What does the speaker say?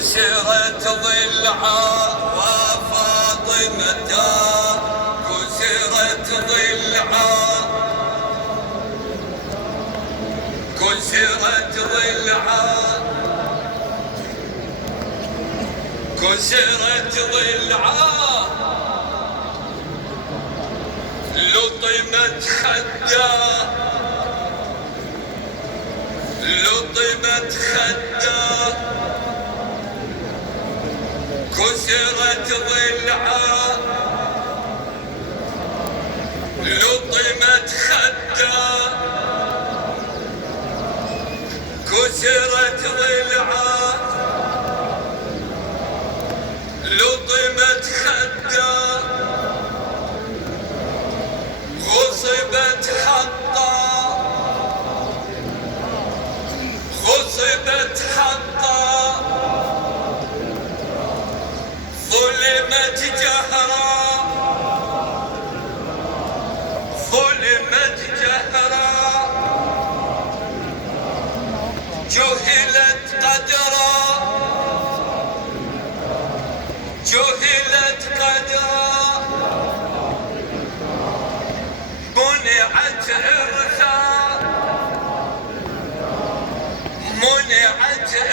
كسرت ضلعها وفاطمة، كسرت ضلعها، كسرت ضلعها، كسرت ضلعها، لطمت خدها، لطمت خدها، كسرت ضلعها، لطمت خدها، كسرت ضلعها، لطمت خدها، غصبت حطا، غصبت حطا، ظلمت جهرا، ظلمت جهرا، جهلت قدرا، جهلت قدرا.